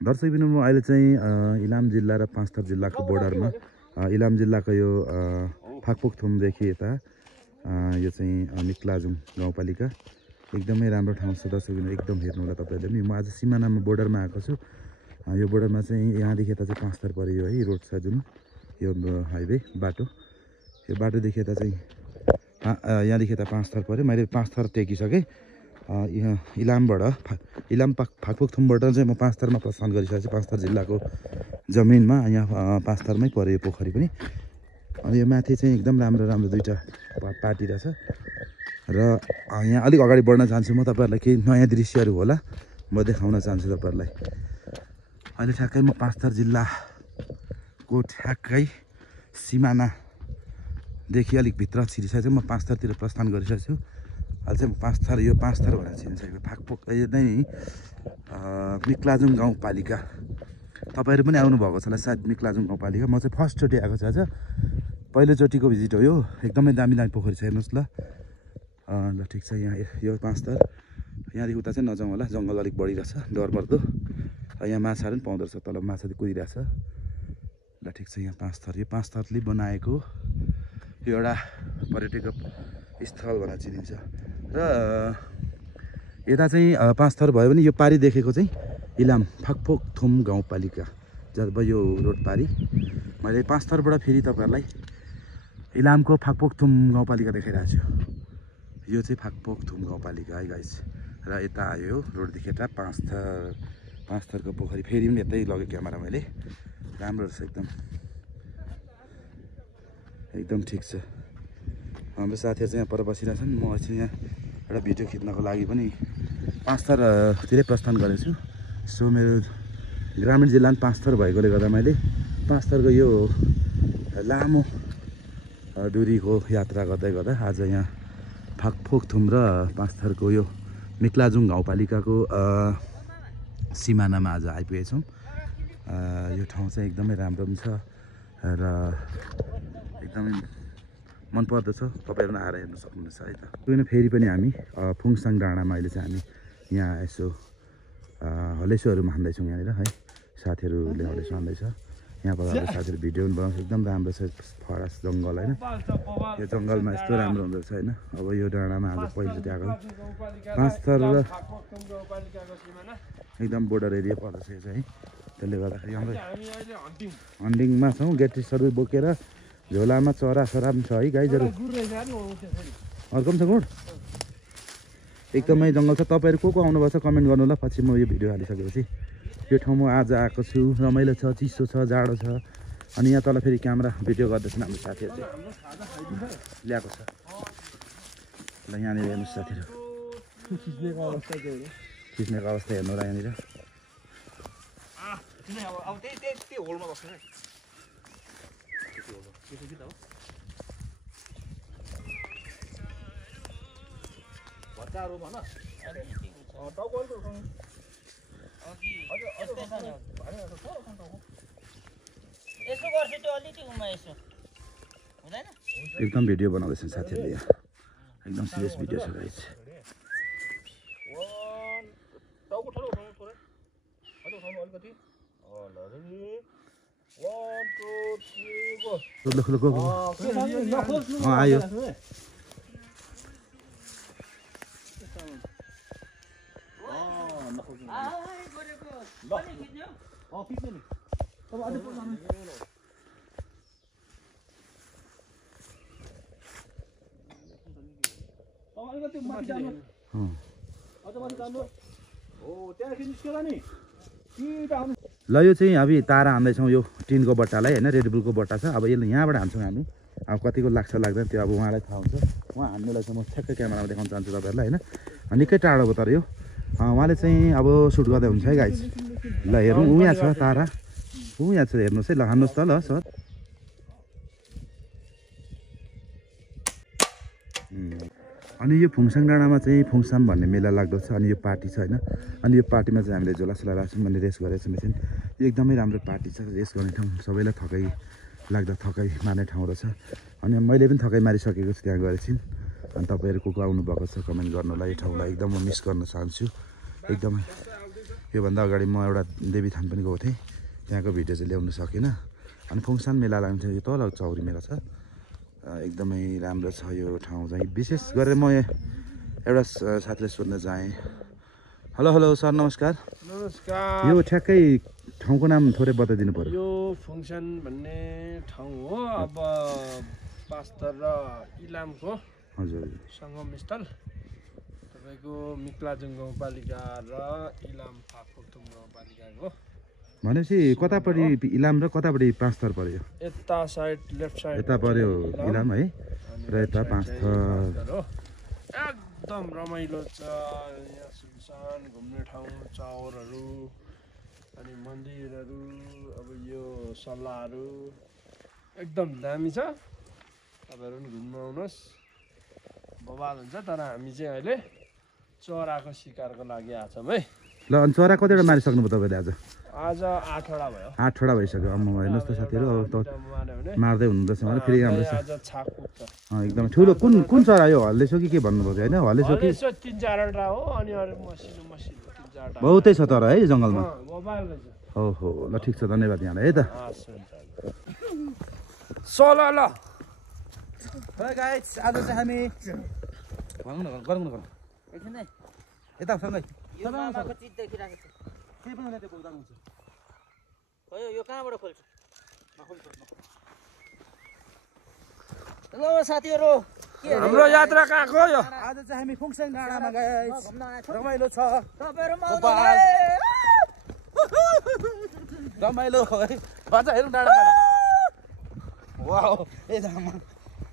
दर्शकबिन म अहिले चाहिँ इलाम जिल्ला र पाँचथर जिल्लाको बोर्डरमा इलाम जिल्लाको यो फाकपोकथुमदेखि यता यो चाहिँ मिक्लाजुङ गाउँपालिका एकदमै राम्रो ठाउँ छ दर्शकबिन एकदम हेर्नु होला तपाईहरुले पनि। म आज सिमानामा बोर्डरमा आएको छु। यो बोर्डरमा चाहिँ यहाँदेखि यता चाहिँ पाँचथर पर्यो है रोड छ जुन यो हाइवे बाटो। यो बाटोदेखि यता चाहिँ यहाँदेखि यता पाँचथर पर्यो। मैले पाँचथर टेकिसकेँ। यहाँ इलामबाट इलाम फाकपोकथुमबाट चाहिँ म पाँचथरमा प्रस्थान गरिसकेको छु। पाँचथर जिल्लाको जमिनमा यहाँ पाँचथरमै पर्यो यो पोखरी पनि। अनि यो माथि चाहिँ एकदम राम्रो राम्रो दुईवटा पार्टी रहेछ र यहाँ अलिक अगाडि बढ्न चाहन्छु म। तपाईँहरूलाई केही नयाँ दृश्यहरू होला म देखाउन चाहन्छु तपाईँहरूलाई। अहिले ठ्याक्कै म पाँचथर जिल्लाको ठ्याक्कै सिमानादेखि अलिक भित्र छिरिसकेको छु। म पाँचथरतिर प्रस्थान गरिसकेको छु। अहिले चाहिँ पाँचथर यो पाँचथर भनेर चिनिसकेको फाकपोक यो नै मिक्लाजुङ गाउँपालिका। तपाईँहरू पनि आउनुभएको छ होला सायद मिक्लाजुङ गाउँपालिका। म चाहिँ फर्स्टचोटि आएको छु आज, पहिलोचोटिको भिजिट हो यो। एकदमै दामी दामी पोखरी छ हेर्नुहोस् ल। ल ठिक छ। यहाँ यो पाँचथर यहाँदेखि उता चाहिँ नजाउँ होला, जङ्गल अलिक बढिरहेछ डरमर्दो। यहाँ माछाहरू पनि पाउँदो रहेछ, तल माछा चाहिँ कुदिरहेछ। ल ठिक छ। यहाँ पाँचथर यो पाँचथरले बनाएको यो एउटा पर्यटक स्थल भनेर चिनिन्छ र यता चाहिँ पाँचथर भयो भने यो पारी देखेको चाहिँ इलाम फाकपोकथुम गाउँपालिका जब यो रोड पारी। मैले पाँचथरबाट फेरि तपाईँहरूलाई इलामको फाकपोकथुम गाउँपालिका देखाइरहेको छु। यो चाहिँ फाकपोकथुम गाउँपालिका है गाइस। र यता आयो रोडदेखि यता पाँचथरको पोखरी। फेरि पनि यतै लगेँ क्यामेरा मैले। राम्रो रहेछ एकदम ठिक छ। हाम्रो साथीहरू चाहिँ यहाँ पर बसिरहेछन्। म चाहिँ यहाँ एउटा भिडियो खिच्नको लागि पनि पाँचथरतिरै प्रस्थान गरेको छु। सो मेरो ग्रामीण जिल्ला पाँचथर भएकोले गर्दा मैले पाँचथरको यो लामो दूरीको यात्रा गर्दै गर्दा आज यहाँ फाकपोकथुम र पाँचथरको यो मिक्लाजुङ गाउँपालिकाको सिमानामा आज आइपुगेछौँ। यो ठाउँ चाहिँ एकदमै राम्रो पनि छ र एकदमै मन पर्दछ। तपाईँहरू आएर हेर्नु सक्नुहुन्छ है त। फेरि पनि हामी फुङसाङ डाँडामा अहिले चाहिँ हामी यहाँ यसो हलेसोहरू मान्दैछौँ यहाँनिर है। साथीहरूले हलेसो मान्दैछ। यहाँबाट हाम्रो साथीहरू भिडियो पनि बनाउँछ। एकदम राम्रो छ फरेस्ट जङ्गल होइन। यो जङ्गलमा यस्तो राम्रो हुँदो रहेछ होइन। अब यो डाँडामा आज पहिलोचोटि आएको पाँचथर र एकदम बोर्डर एरिया पर्दछ यो चाहिँ है। त्यसले गर्दाखेरि हाम्रो हन्टिङमा छौँ। गेटिसहरू बोकेर झोलामा चरासरा पनि छ है गाईहरू। अर्को पनि छ गुड। एकदमै जङ्गल छ। तपाईँहरू को आउनुभएको छ कमेन्ट गर्नु होला। पछि म यो भिडियो हालिसकेपछि यो ठाउँमा आज आएको छु। रमाइलो छ, चिसो छ, जाडो छ। अनि यहाँ तल फेरि क्यामेरा भिडियो गर्दैछन् हाम्रो साथीहरू चाहिँ ल्याएको छ। ल यहाँनिर हेर्नुहोस् साथीहरू खिच्नेको अवस्था हेर्नु होला यहाँनिर। एकदम भिडियो बनाउँदैछन् साथीहरूले यहाँ। एकदम सिरियस भिडियो छ गाइस। आयो ल यो चाहिँ हामी तारा हान्दैछौँ यो टिनको बट्टालाई होइन। रेडबुलको बट्टा छ। अब यसले यहाँबाट हान्छौँ हामी। अब कतिको लाग्छ लाग्दैन त्यो अब उहाँलाई थाहा हुन्छ। उहाँ हान्नेलाई चाहिँ म ठ्याक्कै क्यामेरामा देखाउन चाहन्छु तपाईँहरूलाई होइन। निकै टाढो भयो तर यो उहाँले चाहिँ अब सुट गर्दै हुन्छ है गाइस। ल हेर्नु ऊ यहाँ छ तारा, ऊ यहाँ छ हेर्नुहोस् है। ल हान्नुहोस् त ल सर। अनि यो फुङसाङ डाँडामा चाहिँ फुङसाम भन्ने मेला लाग्दछ। अनि यो पार्टी छ होइन। अनि यो पार्टीमा चाहिँ हामीले झोलासोला राख्छौँ भन्ने रेस गरेको छ मेसिन। यो एकदमै राम्रो पार्टी छ। रेस गर्ने ठाउँ सबैलाई थकाइ लाग्दा थकाइ मार्ने ठाउँ रहेछ। अनि मैले पनि थकाइ मारिसकेको छु त्यहाँ गएर एकछिन। अनि तपाईँहरू को आउनुभएको छ कमेन्ट गर्नुलाई। यो ठाउँलाई एकदम म मिस गर्न चाहन्छु। एकदमै योभन्दा अगाडि म एउटा देवीथान पनि गएको थिएँ, त्यहाँको भिडियो चाहिँ ल्याउनु सकिनँ। अनि फुङसान मेला लाग्छ, यो तल चौरी मेला छ, एकदमै राम्रो छ यो ठाउँ चाहिँ। विशेष गरेर म एउटा साथीले सोध्न चाहेँ। हेलो हेलो सर, नमस्कार। नमस्कार। यो ठ्याक्कै ठाउँको नाम थोरै बताइदिनु पर्यो। यो फुङसान भन्ने ठाउँ हो, अब पास्तर र इलामको हजुर सङ्गमस्थल। तपाईँको मिक्लाजुङ गाउँपालिका र इलाम फाकफोक्थुम गाउँपालिकाको भनेपछि कतापट्टि इलाम र कतापट्टि पाँचथर पर्यो? यता साइड लेफ्ट साइड यता पर्यो इलाम है, र यता पाँचथर हो। एकदम रमाइलो छ यहाँ, सुनसान घुम्ने ठाउँ, चाउरहरू अनि मन्दिरहरू, अब यो सल्लाहहरू एकदम दामी छ। तपाईँहरू पनि घुम्नु आउनुहोस्, बवाल हुन्छ। तर हामी चाहिँ अहिले चराको शिकारको लागि आएको छौँ है। ल अनि चरा कतिवटा मारिसक्नुभयो तपाईँले? आज 8वटा भयो। 8वटा भइसक्यो। अम्म हेर्नुहोस् त साथीहरू, अब त मार्यो भने मार्दै हुनुहुँदैछ भने फेरि हाम्रो आज छाक पुग्छ। एकदमै ठुलो कुन चरा यो? हल्लेसो कि के भन्नुभएको होइन? हल्लेसो कि 3-4वटा हो, अनि अरू मसिनो 3-4वटा बहुतै छ तर है जङ्गलमा। बवाल रहेछ। ओहो, ल ठिक छ, धन्यवाद यहाँलाई है त। सोला ल गाइस, आज चाहिँ हामी गरौँ न यता सँगै यो मामाको चिज देखिरहेको छ। केही पनि त्यो बोल्दा हुन्छ। भयो, यो कहाँबाट खोल्छ? हेलो साथीहरू, हाम्रो यात्रा कहाँको यो? आज चाहिँ हामी फुङसान डाँडामा गाइस, रमाइलो छ, तपाईँहरू रमाइलो है। भन्छ हेरौँ डाँडा वाउ, ए जामा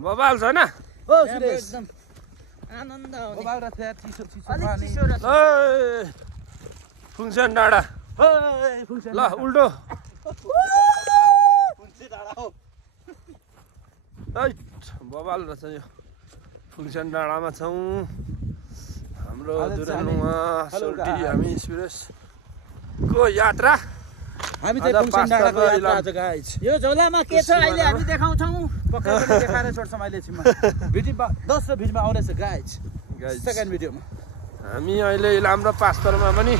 बवाल छैन? ओ सुरेश, एकदम आनन्द आउने। बबाल र त्यहाँ चिसो अलिक पानी। चिसो रहेछ। फुङसान डाँडा ओइ फुङसान ल उल्टो। फुङसान डाँडा हो। बवाल रहेछ यो। फुङसान डाँडामा छौँ। हाम्रो दुरानुवा सोल्टी हामी सुरेशको यात्रा। हामी चाहिँ फुङसान डाँडाको यात्रा आज गाइस। यो झोलामा के छ अहिले हामी देखाउँछौँ। पक्का पनि देखाएर छोड्छौँ अहिले छिमा। भिडियोमा दोस्रो भिडियोमा आउनेछ गाइस, सेकेन्ड भिडियोमा। हामी अहिले इलाम र पास्तरमा पनि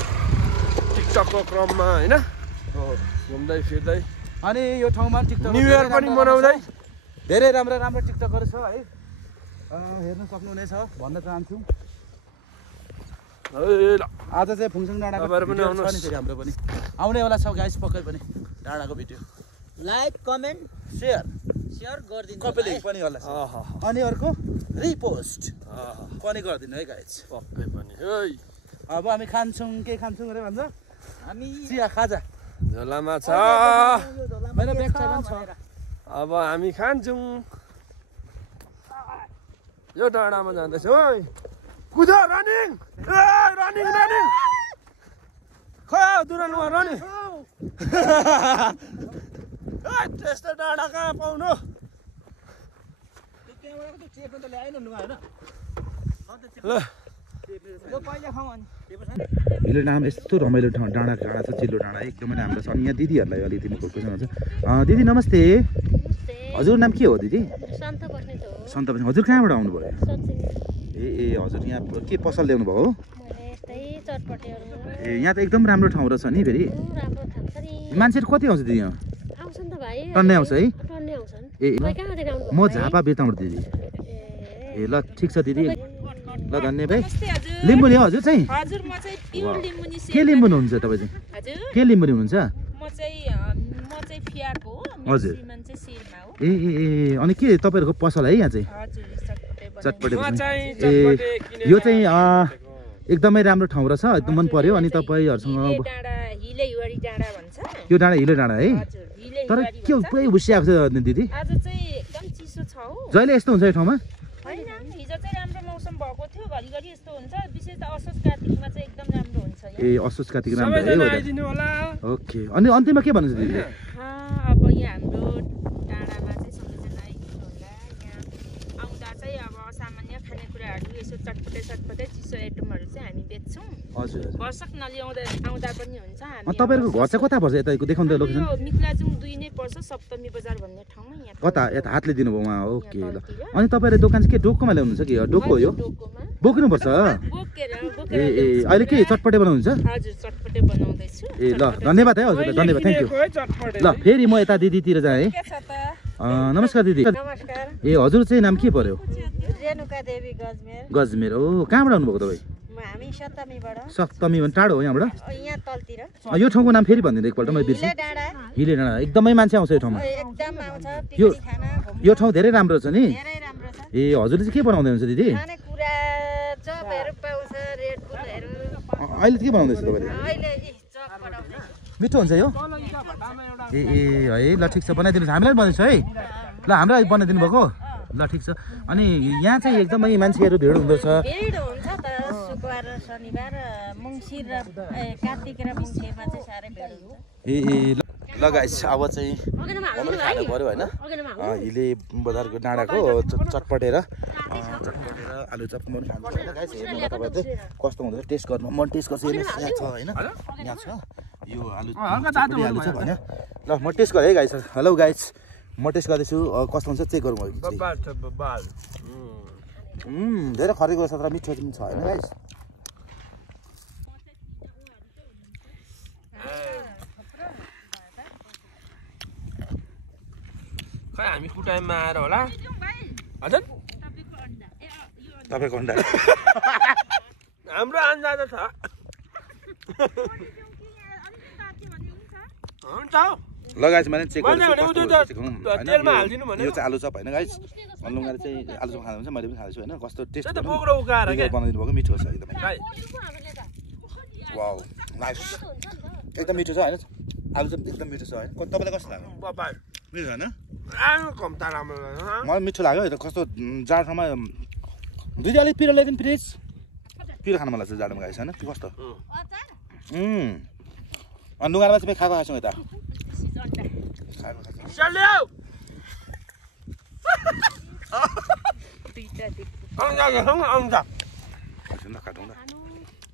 टिकटकको क्रममा होइन, घुम्दै फिर्दै। अनि यो ठाउँमा टिकटक न्यु इयर पनि मनाउँदै धेरै राम्रो राम्रो टिकटकहरू छ है, हेर्न सक्नुहुनेछ भन्न चाहन्छु। आज चाहिँ फुङसान डाँडाको भिडियो छ नि फेरि हाम्रो पनि आउनेवाला छ गाइस, पक्कै पनि डाँडाको भिडियो। लाइक, कमेन्ट, सेयर गरिदिनु कपी लिङ्क पनि होला। अनि अर्को रिपोस्ट पनि गरिदिनु है गाइस, पक्कै पनि। अब हामी खान्छौँ, के खान्छौँ अरे भन्छ? हामी चिया खाजा झोलामा छ, मेरो ब्याग छैन छ। अब हामी खान्छौँ। यो डाँडामा जाँदैछ। ओइ कुद, रनिङ रनिङ रनिङ, खै दुरानुवा रनिङ। त्यस्तो डाँडा कहाँ पाउनु? हिलो डाँडा यस्तो रमाइलो ठाउँ, डाँडा छ, चिल्लो डाँडा एकदमै राम्रो छ। अनि यहाँ दिदीहरूलाई अलिकति क्वेसन हुन्छ। दिदी नमस्ते, हजुर नाम के हो दिदी? सन्त बस्ने। हजुर कहाँबाट आउनुभयो? ए हजुर यहाँ के पसल ल्याउनु भयो? ए यहाँ त एकदम राम्रो ठाउँ रहेछ नि फेरि। मान्छेहरू कति आउँछ दिदी यहाँ? टन्नै आउँछ है? ए म झापा बेताबाट दिदी। ए ल ठिक छ दिदी, ल धन्यवाद। लिम्बुनी हो हजुर चाहिँ? हजुर म चाहिँ प्युर लिम्बुनी। के लिम्बुनी हुनुहुन्छ तपाईँ चाहिँ? हजुर के लिम्बुनी हुनुहुन्छ? म चाहिँ फियाको हो, हजुर। श्रीमान चाहिँ शिरमा हो। ए अनि के तपाईँहरूको पसल है यहाँ चाहिँ? हजुर चटपटे म चाहिँ ए यो चाहिँ एकदमै राम्रो ठाउँ रहेछ, एकदम मन पर्यो। अनि तपाईँहरूसँग हिलेवाडी डाँडा भन्छ। यो डाँडा हिलो डाँडा है? हजुर हिलेवाडी तर के पुरै भुसिआएको छ दिदी? आज चाहिँ एकदम चिसो छ हो। जहिले यस्तो हुन्छ यो ठाउँमा? होइन, हिजो चाहिँ राम्रो मौसम भएको थियो, घरिघरि यस्तो हुन्छ। विशेष त असोज कार्तिकमा चाहिँ एकदम राम्रो हुन्छ यहाँ। ए असोज कार्तिक राम्रो है? सबैजना आइदिनु होला। ओके, अनि अन्तिममा के भन्नुहुन्छ दिदी? अब यहाँ हाम्रो डाँडामा चाहिँ सबैजना आइदिनु होला। यहाँ आउँदा चाहिँ अब सामान्य खानेकुराहरू, यसो चटपटे चिसो आइटमहरू चाहिँ हामी बेच्छौँ। हजुर वर्षक नल्याउँदा आउँदा पनि हुन्छ तपाईँहरूको घर चाहिँ कता पर्छ यता देखाउनु त लोकेसन मिक्लाजुङ 2 नै पर्छ सप्तमी बजार भन्ने ठाउँमा यहाँ कता यता हातले दिनुभयो उहाँ ओके ल अनि तपाईँहरूले दोकान चाहिँ के डोकोमा ल्याउनुहुन्छ कि डोको हो यो बोक्नुपर्छ ए अहिले के चटपटे बनाउनुहुन्छ हजुर चटपटे बनाउँदैछु ए ल धन्यवाद है हजुर धन्यवाद थ्याङ्क यू ल फेरि म यता दिदीतिर जाएँ है नमस्कार दिदी नमस्कार ए हजुर चाहिँ नाम के पर्यो रेणुका देवी गजमेर गजमेर हो कहाँबाट आउनुभएको तपाईँ हामी सप्तमीबाट सप्तमी भने टाढो हो यहाँबाट यहाँ तलतिर यो ठाउँको नाम फेरि भनिदिनु एकपल्ट मैले बिर्सेँ डाँडा हिले डाँडा एकदमै मान्छे आउँछ यो ठाउँमा एकदम आउँछ यो पिकनिक खाना यो ठाउँ धेरै राम्रो छ नि धेरै राम्रो छ ए हजुरले चाहिँ के बनाउँदै हुन्छ दिदी खाने कुरा चपहरू पाउँछ रेड बुलहरू अहिले के बनाउँदैछ तपाईँले अहिले चप बनाउँदैछ मिठो हुन्छ यो ए है ल ठिक छ बनाइदिनुहोस् हामीलाई पनि बनाइदिनुहोस् है ल हामीलाई बनाइदिनु भएको ल ठिक छ अनि यहाँ चाहिँ एकदमै मान्छेहरू भिड हुँदो छ भिड हुन्छ त शुक्रबार र शनिबार मङ्सिर र कार्तिक र मङ्सिरमा चाहिँ साह्रै भिड हुन्छ ए ल गाइस अब चाहिँ खानु पऱ्यो होइन हिले बजारको डाँडाको चटपटेर आलु चप पनि खानु होइन गाइस हेर्नु न तपाईँहरू चाहिँ कस्तो हुँदैछ टेस्ट गर्नु म टेस्ट गर्छु हेर्नुहोस् यहाँ छ होइन यहाँ छ यो आलु आलु चप होइन ल म टेस्ट गरेँ है गाइस हेलो गाइस म टेस्ट गर्दैछु कस्तो हुन्छ चेक गरौँ धेरै खरेको छ तर मिठो पनि छ होइन गाइस खै हामी कुटाइमा आएर होला हजुर तपाईँको अन्डा हाम्रो अन्दाज छ हुन्छ ल गाइस मैले चेक तेलमा हालिदिनु यो चाहिँ आलु चप होइन गाइस लुङ्गाले चाहिँ आलु चप खानुहुन्छ मैले पनि खाँदैछु होइन कस्तो टेस्ट बोक्रो उकाएर बनाइदिनु भएको मिठो छ एकदमै वाउ नाइस एकदम मिठो छ होइन आलु चप एकदम मिठो छ होइन तपाईँलाई कस्तो लाग्यो मिठो होइन मलाई मिठो लाग्यो यो कस्तो जाडो ठाउँमा दिदी अलिक पिरो ल्याइदिनु प्लिज पिरो खानु मन लाग्छ जाडोमा गाइस होइन कि कस्तो अनि नुगारमा चाहिँ खाएको खाएको यता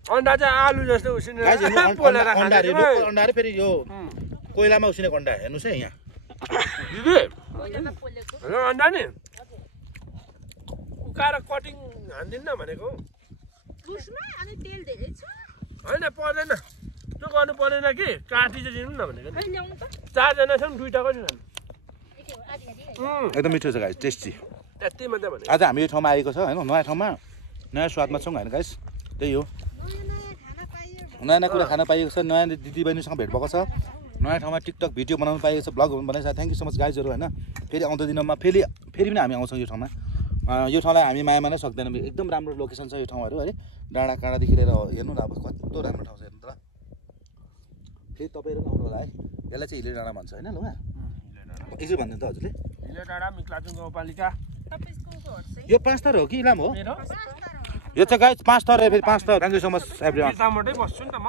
अन्डा चाहिँ आलु जस्तो उसिनेर अन्डा फेरि यो कोइलामा उसिनेको अन्डा हेर्नुहोस् है यहाँ दिदी अन्डा नि उकाएर कटिङ हान्दिन्न भनेको होइन पर्दैन त्यो गर्नु पर्दैन कि काटी चाहिँ दिनु न भनेको चारजना छ नि दुइटाको नि एकदम मिठो छ गाइस टेस्टी यति मात्रै भने आज हामी यो ठाउँमा आएको छ होइन नयाँ ठाउँमा नयाँ स्वादमा छौँ होइन गाइस त्यही हो नयाँ नयाँ कुरा खान पाइएको छ नयाँ दिदीबहिनीसँग भेट भएको छ नयाँ ठाउँमा टिकटक भिडियो बनाउनु पाइएको छ ब्लगहरू बनाइन्छ थ्याङ्क यू सो मच गाइजहरू होइन फेरि आउँदो दिनमा फेरि पनि हामी आउँछौँ यो ठाउँमा यो ठाउँलाई हामी माया मानै सक्दैनौँ एकदम राम्रो लोकेसन छ यो ठाउँहरू है डाँडा काँडादेखि लिएर हेर्नु न अब कस्तो राम्रो ठाउँ छ हेर्नु त फेरि तपाईँहरू पनि आउनु होला है यसलाई चाहिँ हिले डाँडा भन्छ होइन लुगा एकचोटि भनिदिनु त हजुरले हिले डाँडा मिक्लाजुङ गाउँपालिका यो 5 थर हो कि इलाम हो यो चाहिँ गाइस 5 थर फेरि 5 थर thank you so much everyone यताबाटै बस्छु नि त म